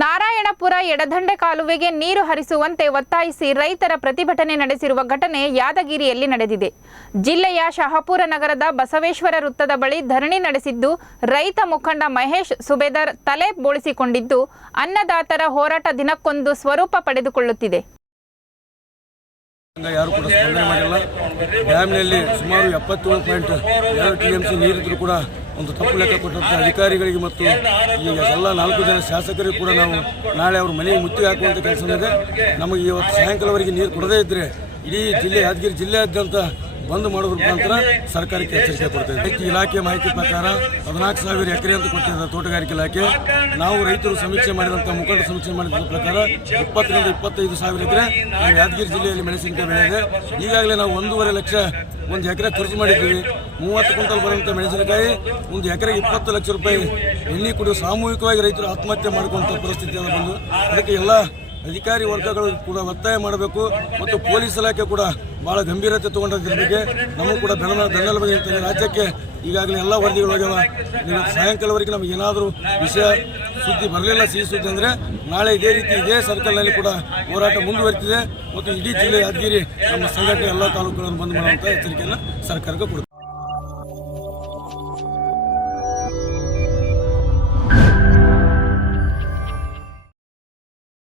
ನಾರಾಯಣಪುರ ಎಡದಂಡೆ ಕಾಲುವೆಗೆ ನೀರು ಹರಿಸುವಂತೆ ಒತ್ತಾಯಿಸಿ ರೈತರ ಪ್ರತಿಭಟನೆ ನಡೆಸಿರುವ ಘಟನೆ ಯಾದಗಿರಿಯಲ್ಲಿ ನಡೆದಿದೆ. ಜಿಲ್ಲೆಯ ಶಹಾಪುರ ನಗರದ ಬಸವೇಶ್ವರ ವೃತ್ತದ ಬಳಿ ಧರಣಿ ನಡೆಸಿದ್ದು, ರೈತ ಮುಖಂಡ ಮಹೇಶ್ ಸುಬೇದಾರ್ ತಲೆ ಬೋಳಿಸಿಕೊಂಡಿದ್ದು, ಅನ್ನದಾತರ ಹೋರಾಟ ದಿನಕ್ಕೊಂದು ಸ್ವರೂಪ ಪಡೆದುಕೊಳ್ಳುತ್ತಿದೆ. ಯಾರು ಕೂಡ ಸ್ಪಂದನೆ ಮಾಡಿಲ್ಲ. ಡ್ಯಾಮ್ನಲ್ಲಿ ಸುಮಾರು 77.2 TMC ನೀರಿದ್ರೂ ಕೂಡ ಒಂದು ತಪ್ಪು ಲೆಕ್ಕ ಕೊಟ್ಟಂಥ ಅಧಿಕಾರಿಗಳಿಗೆ ಮತ್ತು ಈಗ ಎಲ್ಲ 4 ಜನ ಶಾಸಕರಿಗೆ ಕೂಡ ನಾವು ನಾಳೆ ಅವ್ರ ಮನೆಗೆ ಮುತ್ತಿಗೆ ಹಾಕುವಂಥ ಕೆಲಸವಿದೆ. ನಮಗೆ ಇವತ್ತು ಸಾಯಂಕಾಲವರೆಗೆ ನೀರು ಕೊಡದೇ ಇದ್ದರೆ ಇಡೀ ಜಿಲ್ಲೆ ಯಾದಗಿರಿ ಜಿಲ್ಲೆಯಾದ್ಯಂತ ಬಂದ್ ಮಾಡೋದ್ರ ಮುಖಾಂತರ ಸರ್ಕಾರಕ್ಕೆ ಎಚ್ಚರಿಕೆ ಕೊಡ್ತೇವೆ. ಇಲಾಖೆ ಮಾಹಿತಿ ಪ್ರಕಾರ 14,000 ಎಕರೆ ಅಂತ ಕೊಟ್ಟಿದ್ದಾರೆ ತೋಟಗಾರಿಕೆ ಇಲಾಖೆ. ನಾವು ರೈತರು ಸಮೀಕ್ಷೆ ಮಾಡಿದಂಥ ಮುಖಂಡ ಸಮೀಕ್ಷೆ ಮಾಡಿದ ಪ್ರಕಾರ 20 ರಿಂದ 25,000 ಎಕರೆ ಯಾದಗಿರಿ ಜಿಲ್ಲೆಯಲ್ಲಿ ಮೆಣಸಿನಕಾಯಿ ಬೆಳೆ ಇದೆ. ಈಗಾಗಲೇ ನಾವು 1.5 ಲಕ್ಷ ಒಂದು ಎಕರೆ ಖರ್ಚು ಮಾಡಿದ್ದೀವಿ. 30 ಕ್ವಿಂಟಲ್ ಬರುವಂಥ ಮೆಣಸಿನಕಾಯಿ ಒಂದು ಎಕರೆಗೆ 20 ಲಕ್ಷ ರೂಪಾಯಿ ಎಣ್ಣೆ ಕುಡಿದು ಸಾಮೂಹಿಕವಾಗಿ ರೈತರು ಆತ್ಮಹತ್ಯೆ ಮಾಡಿಕೊಂಥ ಪರಿಸ್ಥಿತಿಯನ್ನು ಬಂದು ಅದಕ್ಕೆ ಎಲ್ಲ ಅಧಿಕಾರಿ ವರ್ಗಗಳು ಕೂಡ ಒತ್ತಾಯ ಮಾಡಬೇಕು ಮತ್ತು ಪೊಲೀಸ್ ಇಲಾಖೆ ಕೂಡ ಭಾಳ ಗಂಭೀರತೆ ತಗೊಂಡಿದ್ರ ಬಗ್ಗೆ ನಮಗೂ ಕೂಡ ಬೆಂಬಲ ಬಗ್ಗೆ ರಾಜ್ಯಕ್ಕೆ ಈಗಾಗಲೇ ಎಲ್ಲ ವರದಿಗಳು ಹೋಗ್ಯಾವ. ಸಾಯಂಕಾಲವರೆಗೆ ನಮಗೆ ಏನಾದರೂ ವಿಷಯ ಸುದ್ದಿ ಬರಲಿಲ್ಲ, ಸಿಹಿ ಸುದ್ದಿ ಅಂದರೆ ನಾಳೆ ಇದೇ ರೀತಿ ಇದೇ ಸರ್ಕಲ್ನಲ್ಲಿ ಕೂಡ ಹೋರಾಟ ಮುಂದುವರಿತಿದೆ ಮತ್ತು ಇಡೀ ಜಿಲ್ಲೆ ಯಾದಗಿರಿ ನಮ್ಮ ಸಂಘಟನೆ ಎಲ್ಲ ತಾಲೂಕುಗಳನ್ನು ಬಂದ್ ಮಾಡುವಂಥ ಎಚ್ಚರಿಕೆಯನ್ನು ಸರ್ಕಾರಕ್ಕೆ ಕೊಡುತ್ತೆ.